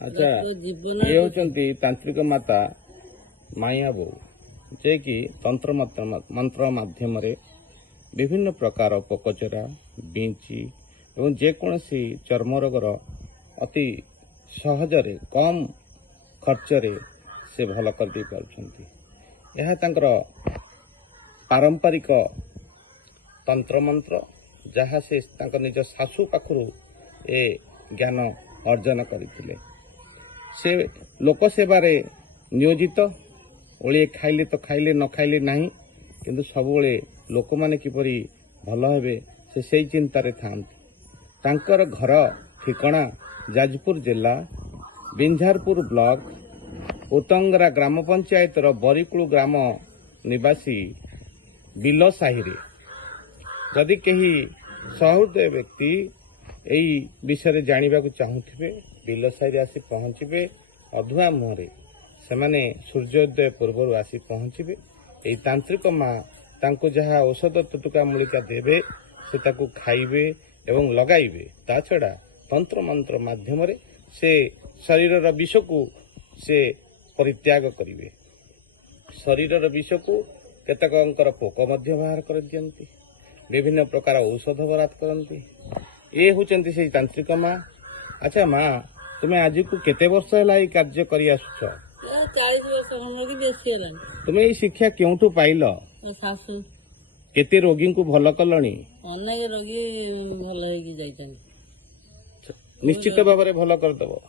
अच्छा ये होचंती तांत्रिक माता माया बो जे कि तंत्र मंत्र माध्यम रे विभिन्न प्रकार पकचरा बिंची एवं जेकोसी चर्म रोगर अति सहजरे कम खर्च रे से भल कर दे पारुछंती। यह तांकर पारंपरिक तंत्र मंत्र जहाँ से तांकर निज सासू पाखरु ए ज्ञान अर्जन करथिले। से लोक सेवारे नियोजित ओळे खाइले तो खाइले न खाइले नाही किंतु सबुळे लोक माने किपरि भल हेबे से सेई चिंतारे थांती। तांकर घर ठिकाना जाजपुर जिला बिंझारपुर ब्लॉक उतंगरा ग्राम पंचायत बरिकुल ग्राम निवासी बिलो साही रे। जदि कही सहृदय व्यक्ति यही विषय जानवा चाहूे बिलो साही आसी पहुंचे अधुआ मुहरे से माने सूर्योदय पूर्व आसी पहुंचे। यही तांत्रिक माँ तांको जहाँ औषध टुटुका मूलिका देवे से ताकू खाइबे एवं लगाइबे। ता छड़ा तंत्र मंत्र माध्यम से शरीर विष को से परित्याग करिवे। शरीर विष को केतकर पोक मध्य बाहर कर दियंती। विभिन्न प्रकार औषध बरात करती। ये होचंती से तांत्रिक माँ। अच्छा माँ तुम्हें आज को केते वर्ष है कार्य करी आसुछ? 40 वर्ष हमरो की बेसी हलान। तुम्हें ये शिक्षा क्योंठु पाइल? सासू केते रोगी को भल कलणी? अनेक रोगी भल होई जाइछन। निश्चित भाव में भल कर दबो।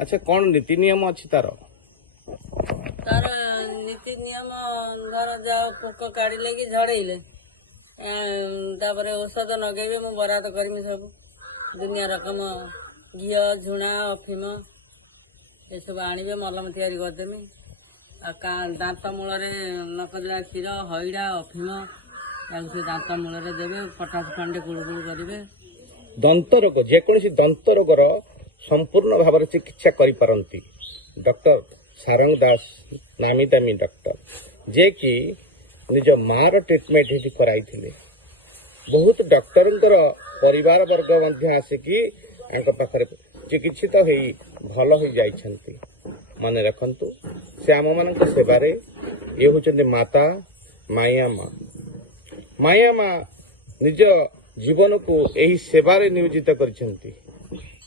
अच्छा कौन नीति नियम अछि तार? तार नीति नियम घर जाओ पोक काढ़िले कि झड़ेले तापर औषध नगेबे मु बराद करमी सब दुनिया रकम घिया झुणा अफिम ये सब आनिबे मलम तैयारी करदेमी। दांत मूल नकदला क्षीर हईड़ा अफिम से दांत मूल देवे पटास खंडे कुड़कुड़ करेंगे। दंत रोग जेकोसी दंत रोगर संपूर्ण भाव चिकित्सा करिपारंती डॉक्टर सारंग दास नामी दामी डॉक्टर जे कि निज मार ट्रीटमेंट ही कराई थिले। बहुत डॉक्टर परिवार वर्ग मध्य आसिकी पाखरे चिकित्सित हो भल हो जाइछंती। मन रखंतु से आम मान सेवारे ये होचंती माता माया माँ। माया माँ निज जीवन को यही सेवारे नियोजित करछंती।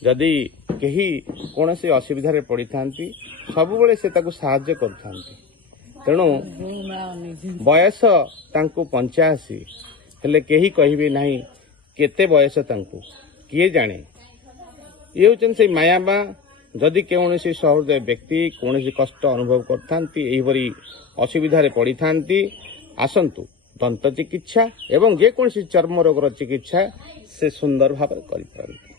जदि केही कोनसे असुविधा रे पड़ी थांती सबुबले से ताको सहाय्य करथांती। तेणु बयस तांको 85 हेले केही कहिबे नाही केते बयस तांको किए जाने। ये होचन से माया माँ। जदि कौनसी सहृदय व्यक्ति कौनसी कष्ट अनुभव करथांती एही भरी असुविधा रे पड़ी थांती आसंतु दंत चिकित्सा एवं जेकोसी चर्म रोगर चिकित्सा से सुंदर भाव करि पारंती।